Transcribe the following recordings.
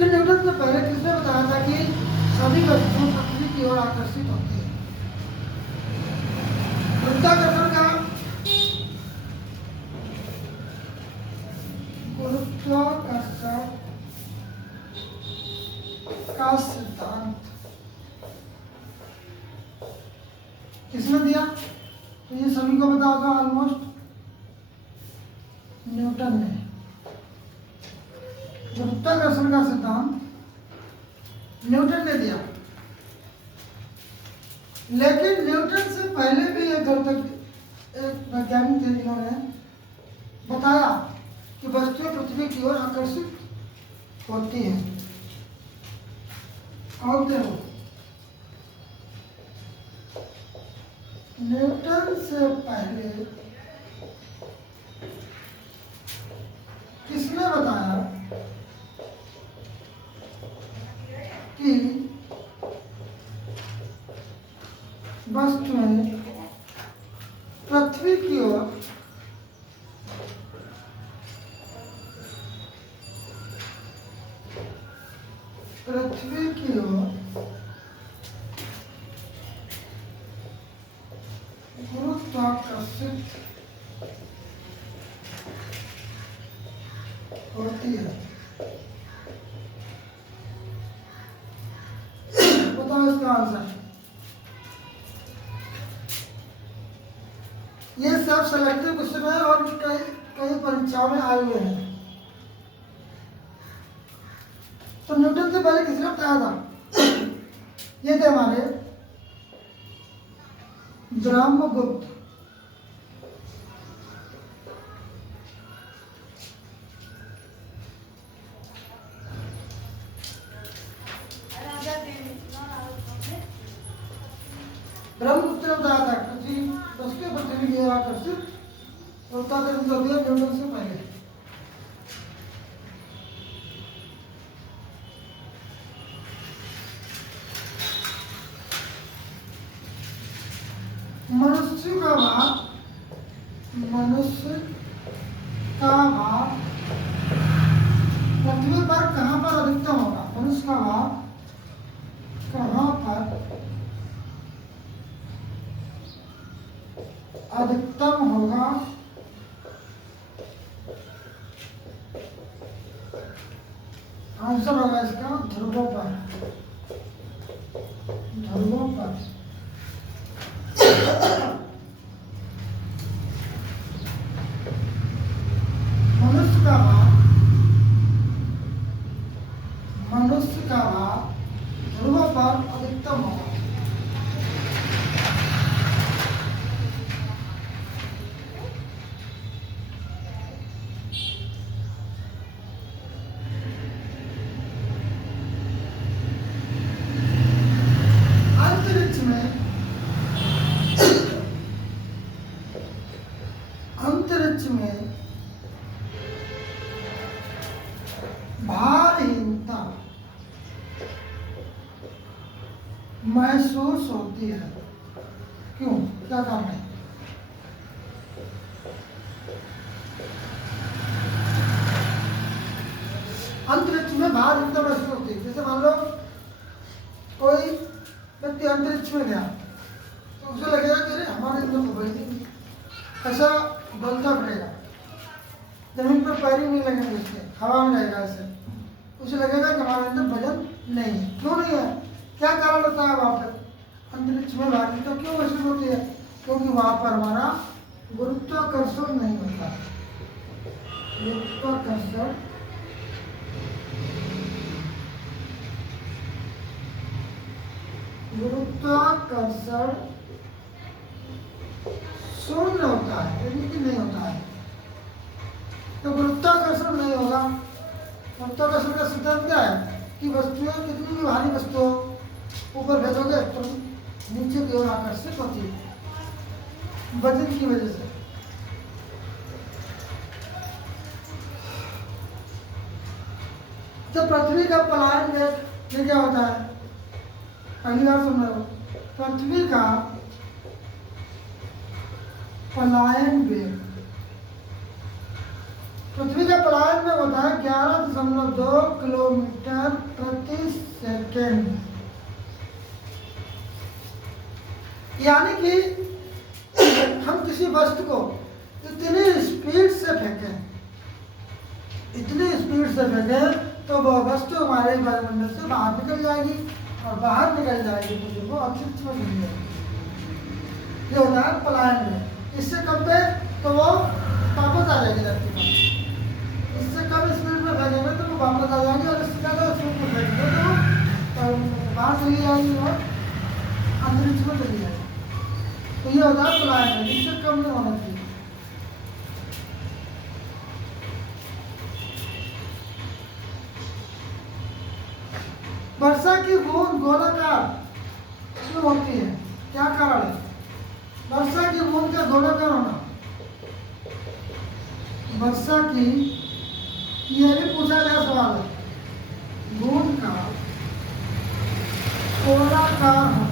कि न्यूटन से पहले किसने बताया था कि सभी वस्तुएं पृथ्वी की ओर आकर्षित होती है? गुरुत्वाकर्षण का सिद्धांत किसने दिया? तो ये सभी को पता होगा ऑलमोस्ट, न्यूटन ने। गुरुत्वाकर्षण का सिद्धांत न्यूटन ने दिया। लेकिन न्यूटन से पहले भी एक वैज्ञानिक थे जिन्होंने बताया कि वस्तुएं पृथ्वी की ओर आकर्षित होती हैं। कौन थे वो? न्यूटन से पहले किसने बताया कि वस्तुएं पृथ्वी की ओर गुरुत्वाकर्षित होती है? बताओ इसका आंसर। ये सब सेलेक्टिव क्वेश्चन है और कई कई परीक्षाओं में आए हुए हैं। तो न्यूटन से पहले किसने बताया था? ये थे हमारे ब्रह्मगुप्त। ब्रह्मगुप्त ने बताया था कि वस्तुएं पृथ्वी की ओर आकर्षित होता है न्यूटन से पहले। मनुष्य का भाव पृथ्वी पर कहाँ पर अधिकतम होगा? मनुष्य का भाव कहाँ पर अधिकतम होगा? आंसर होगा इसका ध्रुवों पर। ध्रुवों पर मनुष्य का भाव ध्रुवों पर अधिकतम होगा। अंतरिक्ष में भारहीनता महसूस होती है। क्यों? क्या कारण है? अंतरिक्ष में भारहीनता महसूस होती है। जैसे मान लो कोई व्यक्ति अंतरिक्ष में गया तो उसे लगेगा कि अरे हमारे अंदर तो बड़ी नहीं, ऐसा डोलता फिरेगा, जमीन पर पैर ही नहीं लगेंगे उसके, हवा में जाएगा ऐसे, उसे लगेगा कि हमारे अंदर वजन नहीं है। क्यों नहीं है? क्या कारण होता है? वहाँ पर अंतरिक्ष में भारहीनता क्यों महसूस होती है? क्योंकि वहाँ पर हमारा गुरुत्वाकर्षण नहीं होता। गुरुत्वाकर्षण शून्य होता है, यानी कि नहीं होता है। तो गुरुत्वाकर्षण नहीं होगा। गुरुत्वाकर्षण का सिद्धांत क्या है? कि वस्तुएं कितनी भी भारी वस्तु हो, ऊपर भेजोगे तो नीचे की ओर आकर्षित होती है वजन की वजह से। जब पृथ्वी का पलायन वेग ये क्या होता है? पहली बार सुन रहे हो? पृथ्वी का पलायन वेग, पृथ्वी का पलायन वेग होता है 11.2 किलोमीटर यानी कि हम किसी वस्तु को इतनी स्पीड से फेंकें, इतनी स्पीड से फेंकें तो वह वस्तु हमारे वायुमंडल से बाहर निकल जाएगी, और बाहर निकल जाएगी तो वो अंतरिक्ष में मिल जाएगी। ये होता है पलायन में। इससे कम पे तो वो वापस आ जाएगी धरती पर, इससे कम स्पीड में फेंकेंगे तो वो वापस आ जाएगी, और इससे ज़्यादा स्पीड में फेंकेंगे तो बाहर चली जाएगी और अंतरिक्ष में चली जाएगी। तो ये होता है पलायन में, इससे कम नहीं होना चाहिए। वर्षा की बूंद गोलाकार क्यों होती है, क्या कारण है? वर्षा की बूंद का गोलाकार होना, वर्षा की, ये भी पूछा गया सवाल है, बूंद का गोलाकार होना।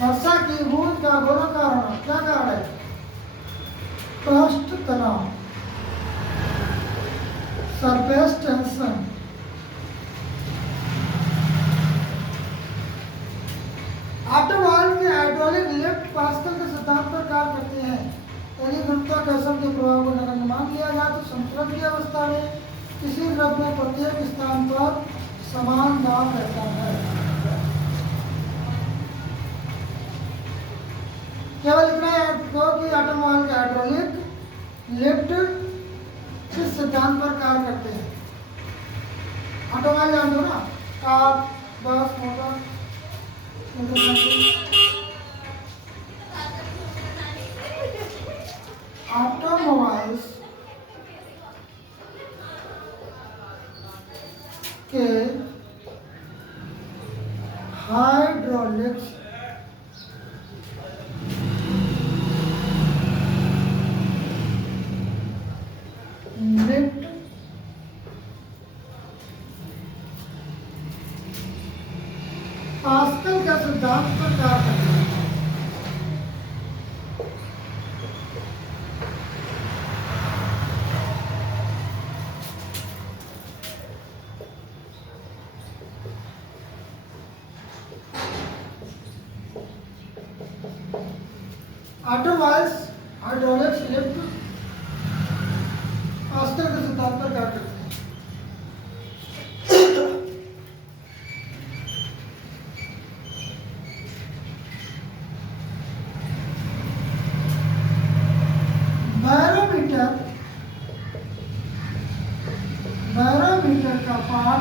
वर्षा की बूंद का गोलाकार होना क्या कारण है? पृष्ठ तनाव, सरफेस टेंशन। ऑटोमोबाइल के हाइड्रोलिक लिफ्ट पास्कल के सिद्धांत पर कार्य करते हैं। यदि गुरुत्वाकर्षण के प्रभाव को नगण्य मान लिया जाए तो संतुलन की अवस्था में किसी द्रव में प्रत्येक स्थान पर समान दाब रहता है। केवल इतना याद रखो कि ऑटोमोबाइल के हाइड्रोलिक लिफ्ट किस सिद्धांत पर कार्य करते हैं। ऑटोमोबाइल जान दो ना, कार, बस, मोटर, ऑटोमोबाइल्स के हाइड्रोलिक्स लिफ्ट पास्कल का सिद्धांत पर कार्य करते हैं। ऑटोमोबाइल्स हाइड्रोलिक्स लिफ्ट पास्कल के सिद्धांत पर कार्य करते हैं। बैरोमीटर का पाठ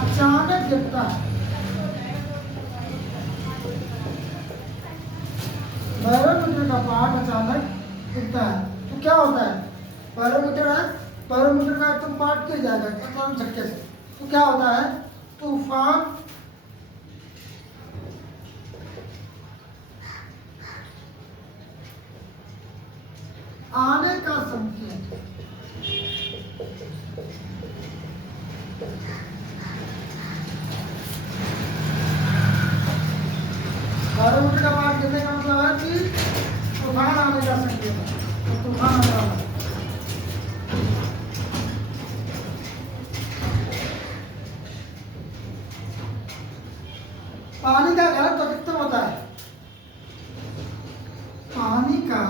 अचानक गिरता है। बैरोमीटर का पाठ अचानक गिरता है तो क्या होता है? बैरोमीटर है, बैरोमीटर का तुम पाठ गिर जाएगा अचानक झटके से, तो क्या होता है? तूफान आने का संकेत। बैरोमीटर का पाठ गिरने का मतलब है कि तूफान आने का संकेत है, तो तूफान आने वाला है। पानी का घनत्व अधिकतम होता है, पानी का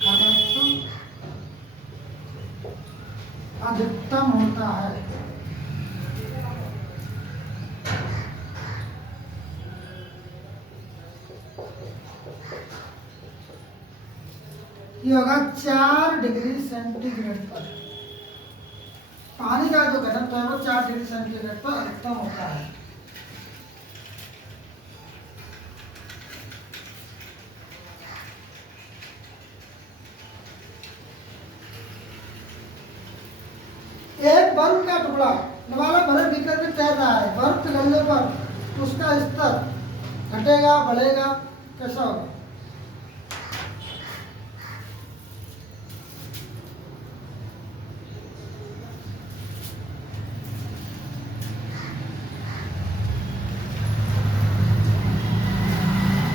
घनत्व अधिकतम होता है ये होगा 4 डिग्री सेंटीग्रेड पर। पानी का जो घनत्व है वो 4 डिग्री सेंटीग्रेड पर अधिकतम होता है। एक बर्फ का टुकड़ा लबाला भरे बीकर में तैर रहा है, बर्फ पिघलने पर उसका स्तर घटेगा बढ़ेगा, कैसा होगा?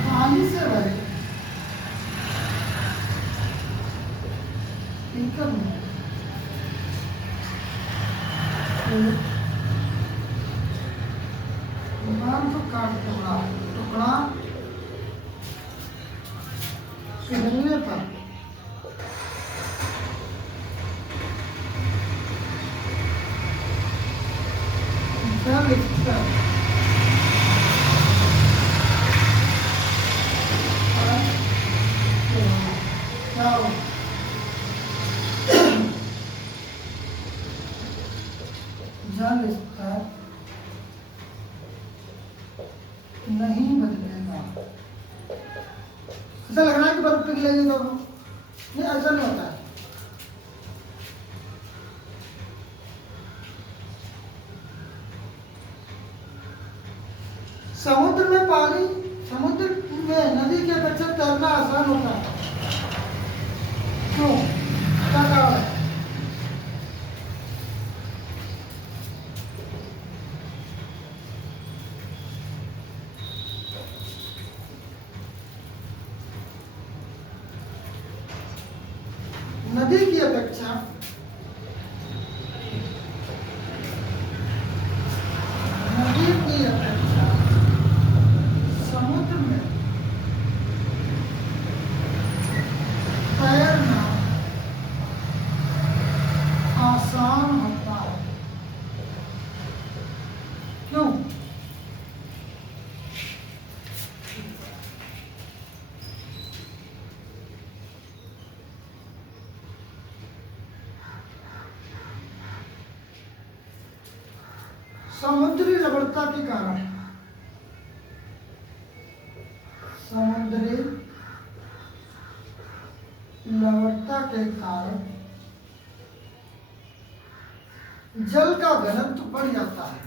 पानी से भरे बीकर में बर्फ का टुकड़ा टुकड़ा पिघलने पर जल स्तर क्या हो जल स्तर नहीं बदलेगा। ऐसा लग रहा है कि बर्फ पिघलेगी तो नहीं, ऐसा नहीं होता है। समुद्र में पानी, समुद्र में नदी के अपेक्षा तैरना आसान होता है। क्यों? क्या कारण है? नदी की अपेक्षा नदी की अपेक्षा समुद्र में तैरना आसान होता है। क्यों? समुद्री लवणता के कारण, समुद्री लवणता के कारण जल का घनत्व बढ़ जाता है।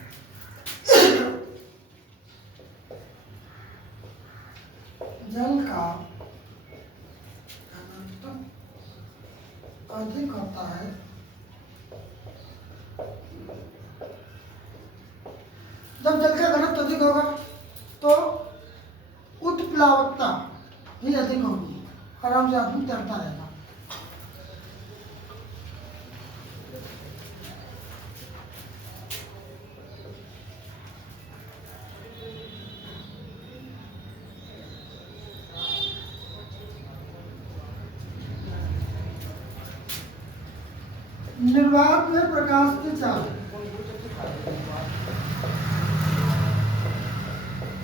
जल का घनत्व अधिक होता है जब जल का घनत्व अधिक होगा तो उत्प्लावकता भी अधिक होगी, आराम से आदमी तैरता रहेगा। निर्वात में प्रकाश की चाल,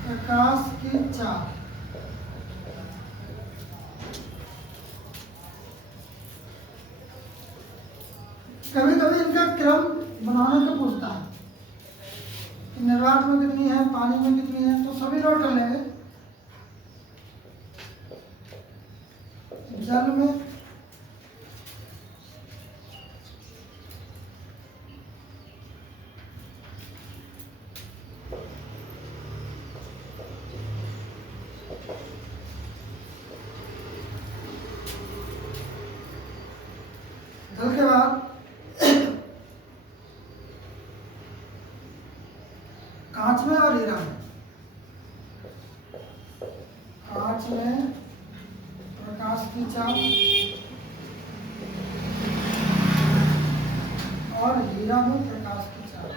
प्रकाश की चाल कभी कभी इनका क्रम बनाने को पूछता है कि निर्वात में कितनी है, पानी में कितनी है, तो सभी नोट कर लेंगे। जल में जल के बाद कांच में और हीरा में, कांच में प्रकाश की चाल और हीरा में प्रकाश की चाल।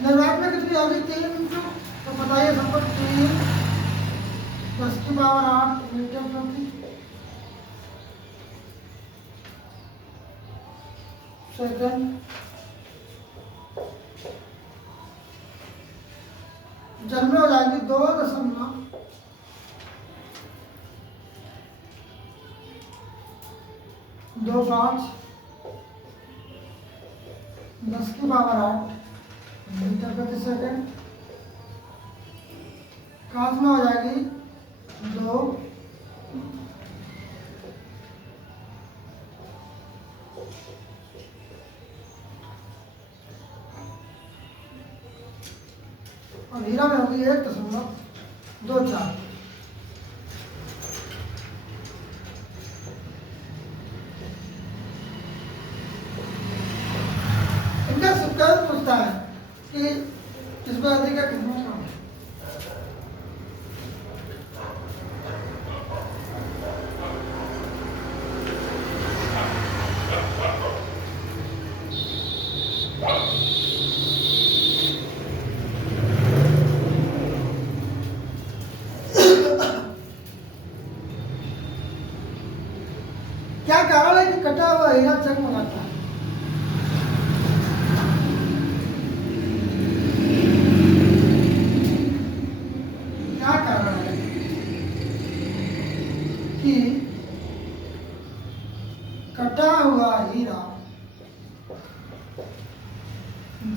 निर्वात में कितनी होगी? 3 इंटू, तो बताइए सबको। 3 10 की पावर 8 मीटर प्रति सेकंड। जल में हो जाएगी 2.25 10 की पावर 8 मीटर प्रति सेकंड। कांच में हो जाएगी 2 और हीरा में होगी 1.24। इनका सिद्धांत पूछता है कि इसमें अधिक का कितना कम है।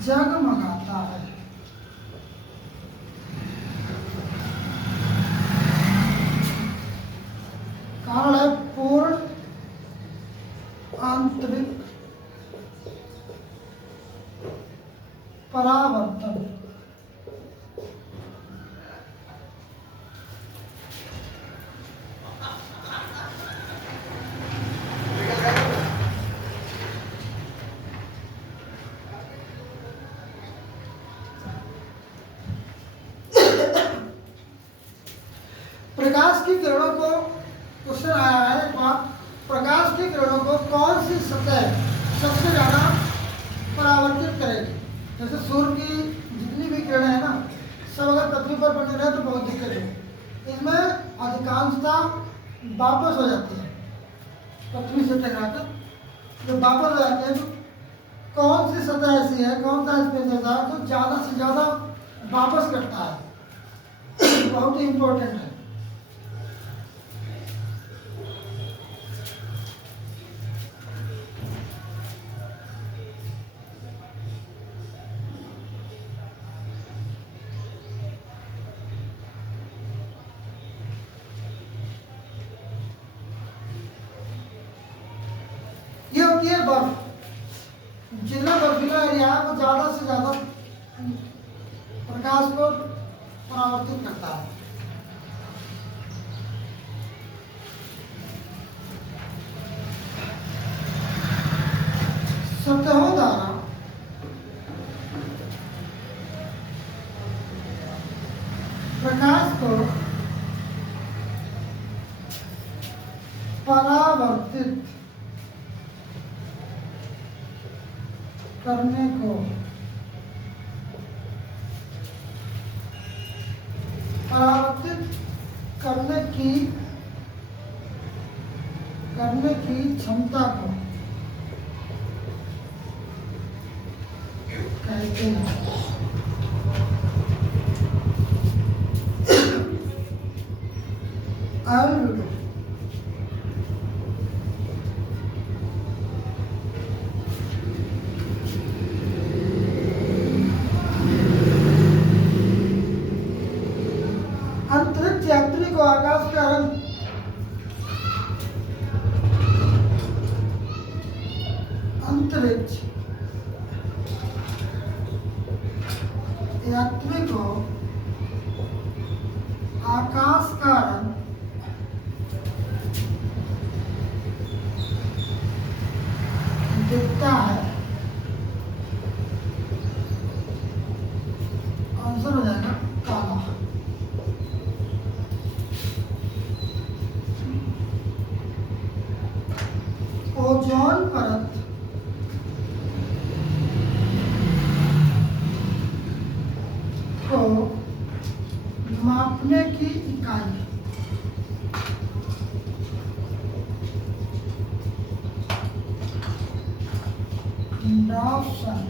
जगमगाता है। कारण है पूर्ण आंतरिक परावर्तन। प्रकाश की किरणों को क्वेश्चन आया है एक बार, प्रकाश की किरणों को कौन सी सतह सबसे ज्यादा परावर्तित करेगी? जैसे सूर्य की जितनी भी किरणें हैं ना, सब अगर पृथ्वी पर बने रहे तो बहुत दिक्कत है। इसमें अधिकांशता वापस हो जाती है, पृथ्वी से टकराकर जब वापस हो जाती है, तो कौन सी सतह ऐसी है, कौन सा स्पेस ऐसा है तो ज़्यादा से ज़्यादा वापस करता है? बहुत ही इंपॉर्टेंट है। ये होती है बर्फ। जितना बर्फीला एरिया है वो ज़्यादा से ज़्यादा प्रकाश को परावर्तित करता है। सतहों द्वारा प्रकाश को परावर्तित करने को परावर्तित करने की क्षमता को कहते हैं। आयुर्वेद अंतरिक्ष यात्री को आकाश का रंग अंतरिक्ष यात्री को आकाश का रंग दिखता है। आंसर हो जाएगा काला। ओजोन परत को मापने की इकाई डायप्सन